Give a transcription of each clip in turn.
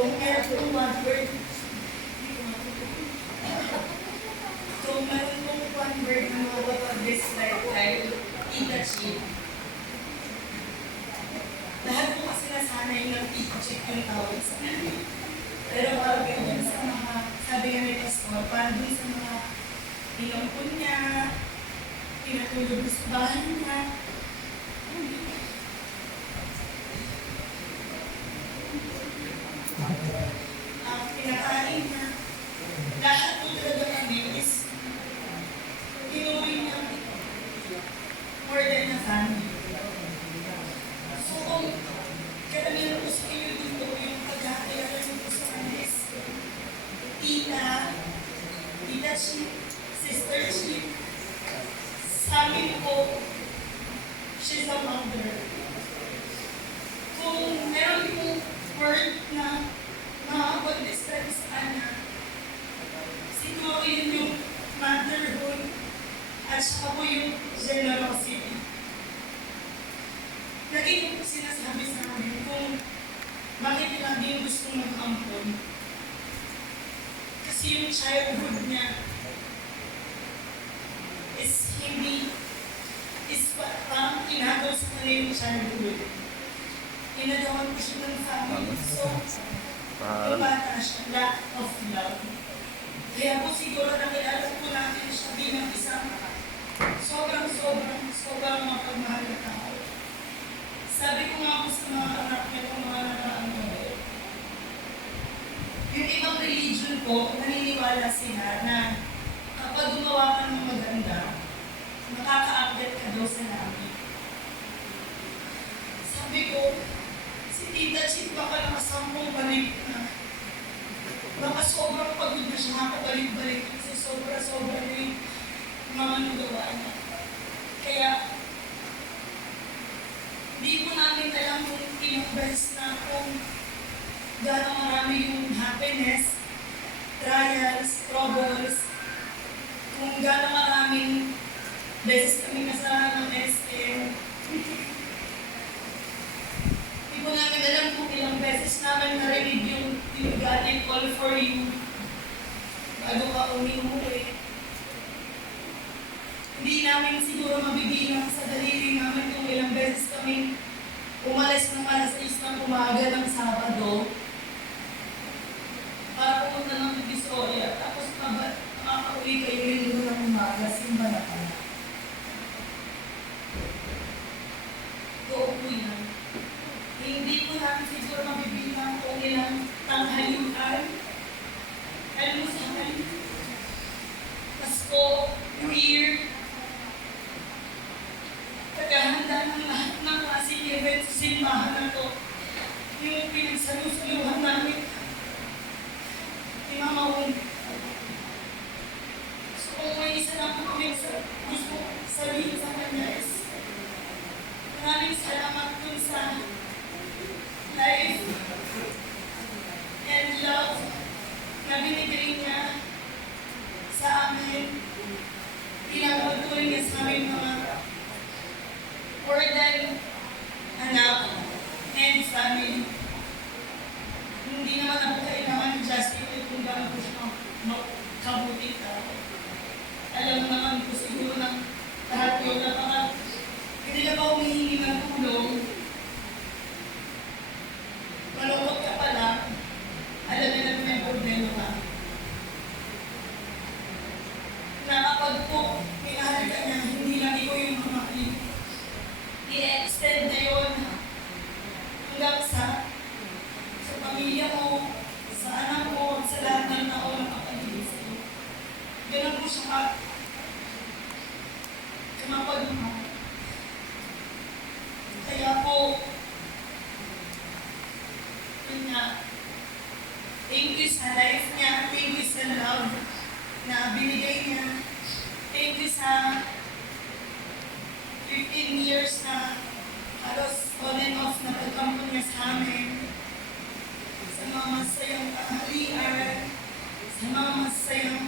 Kung meron kong one word, kung meron kong one word na makapag-describe kay Tita Chip, lahat po kasi nasanay ng Tita Chip yung tawag sa kanya. Pero parang ganyan sa mga, sabi nga ni Pastor, parang dun sa mga pinangkon niya, pinatulog sa bahay niya. Pinakain niya. Lahat po talaga kami is tinuring niya more than a family. So kung karamihan po sa inyo dito yung pagkakilala niyo po sa kanya is Tita, Tita Chip, Sister Chip, sa amin po, she's a mother. Kung meron pong word na makakapag-describe sa kanya, siguro yun yung motherhood at saka po yung generosity. Lagi ko po sinasabi sa amin kung bakit lagi yung gusto mag-ampon. Kasi yung childhood niya is parang tinagaw sa kanila yung childhood. Inagawan ko siya ng family. So, yung bata siya, lack of love. Kaya po siguro nakilala po natin siya bilang isang sobrang mapagmahal na tao. Sabi ko nga po sa mga anak niya kung mga naraang gabi, yung ibang religion po, naniniwala sila na kapag gumawa ka ng maganda, makaka-update ka daw sa langit. Sabi ko, si Tita Chip baka nakasampung balik na. Baka sobrang pagod na siya, nakabalik-balik kasi sobra na yung mga nagawa niya. Kaya, di po namin alam kung ilang beses na kung gano'ng marami yung happiness, trials, troubles, kung gano'ng maraming beses kami kasama ng SM. Di po namin alam kung ilang beses namin narinig yung God I call for you bago ka umuwi. Hindi namin siguro mabibilang sa daliri namin kung ilang beses kami umalis ng alas 6 ng umaga ng Sabado para pumunta ng Divisoria. Tapos makakauwi kayo Linggo ng umaga, simba na pala. Doon po yan. Hindi po namin siguro mabibilang kung ilang tanghalian, almusal, Pasko, New Year, paghahanda ng lahat ng klaseng event sa simbahan na to, yung pinagsalusaluhan namin ni Mama Wong. So kung may isa lang po kami gusto sabihin sa kanya is, maraming salamat dun sa life and love na binigay niya sa amin. Pinagpatuloy niya sa amin mga more than anak and family. Hindi naman ako kailangan justify kung gano'n ko siya kabuti tao. Alam naman ko siguro ng lahat yun na baka hindi ka ba humihingi ng tulong, malungkot ka pala, alam niya na may problema ka. Na kapag po minahal ka niya, hindi lang ikaw yung mamahalin. I-extend na yun hanggang sa pamilya mo, sa anak mo, sa lahat ng tao na kapatid sa'yo. Ganun po siya kamapagmahal. Kaya po, yun nga, thank you sa life niya, thank you sa love na binigay niya, thank you sa 15 years na halos on and off na pagkampon niya sa amin, sa mga masayang tanghalian, sa mga masayang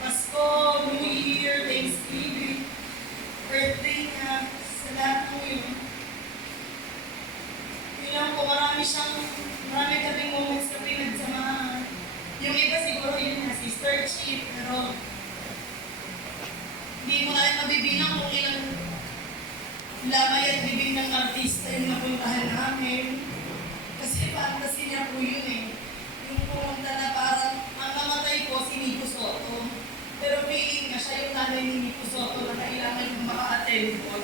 Pasko, New Year, Thanksgiving, birthday niya, sa lahat ng yun. Yun lang po, marami kaming moments na lamay at libing ng artista yung napuntahan namin. Kasi fantasy niya po yun eh. Yung pumunta na parang ang namatay po si Nico Soto. Pero feeling niya siya yung nanay ni Nico Soto na kailangan yung maka-attend po.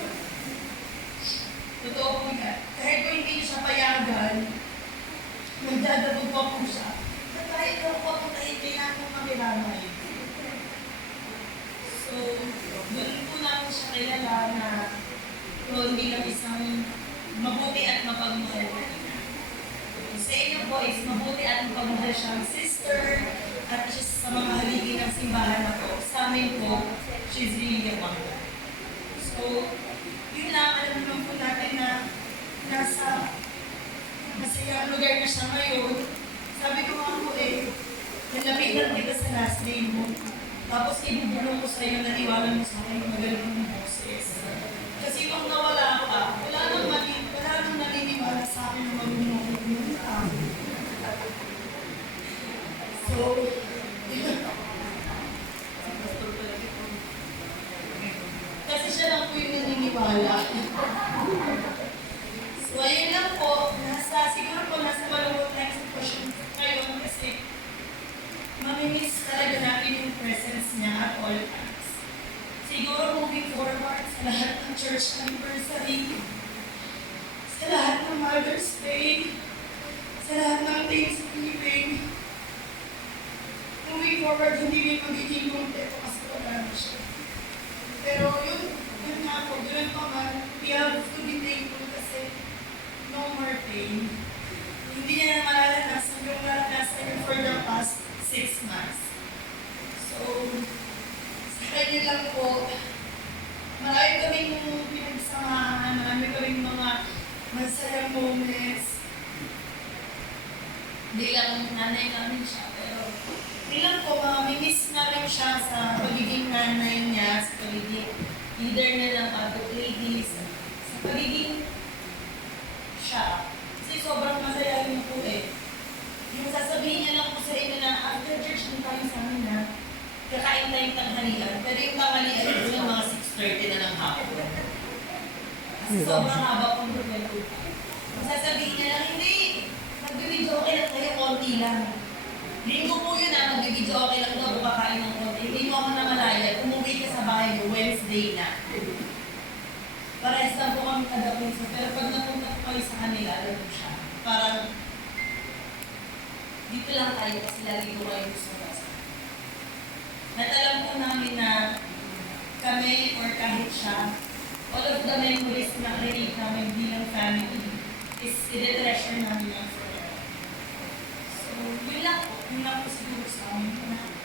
Totoo po yan. Kahit po hindi niya siya payagan, nagdadabog pa po siya. At kahit daw po puntahin, kailangan mo kamilamay. So, doon po namin siya kilala na Ron bilang isang mabuti at mapagmahal. Sa inyo po is mabuti at mapagmahal siyang sister at siya sa mga haligi ng simbahan na po. Sa amin po, she's really a mother. So, yun lang, alam naman po natin na nasa masayang lugar na siya ngayon. Sabi ko nga po nalapitan kita sa last name mo. Tapos ibubulong ko sa iyo na iwanan mo sa akin yung magaling mong boses. Kasi kung nawala ka, wala nang naniniwala sa akin na mag-umukot yung tao. So, kasi siya lang po yung naniniwala. So, ayun lang po. Siguro po nasa malungkot na sitwasyon ngayon kasi mamimiss talaga natin yung presence niya at all times. Siguro moving forward sa lahat ng church anniversary, sa lahat ng Mother's Day, sa lahat ng Thanksgiving, moving forward, hindi rin magiging konti po kasi wala na siya. Pero yun nga po, ganoon pa man, we have to be thankful kasi no more pain. Hindi niya na mararanasan yung naranasan niya for the past 6 months. So, sa kanya lang po, marami kaming pinagsamahan, marami kaming mga masayang moments. Bilang nanay namin siya, pero bilang po, mamimiss namin siya sa pagiging nanay niya, sa pagiging leader na ng adult ladies, sa pagiging siya. Kasi sobrang masayahin po Yung sasabihin niya lang po sa inyo na after church din tayo sa amin na kakain tayong tanghalian. Pero yung tanghalian po yung mga 6:30 na ng hapon. Kasi sobrang haba pong lugar. Sasabihin niya lang, hindi, magbibidyo okay lang kayo, konti lang. Linggo po yun magbibidyo okay lang daw, kakain ng konti. Hindi mo ako namalaya, umuwi ka sa bahay mo, Wednesday na. Parehas lang po kami kadapin sa, pero pag napunta po kayo sa kanila, alam mo siya. Parang, dito lang tayo kasi lagi ko kayo gusto basa. At alam po namin na kami or kahit siya, all of the memories na create namin bilang family is i-treasure namin lang forever. So, yun lang po siguro sa amin na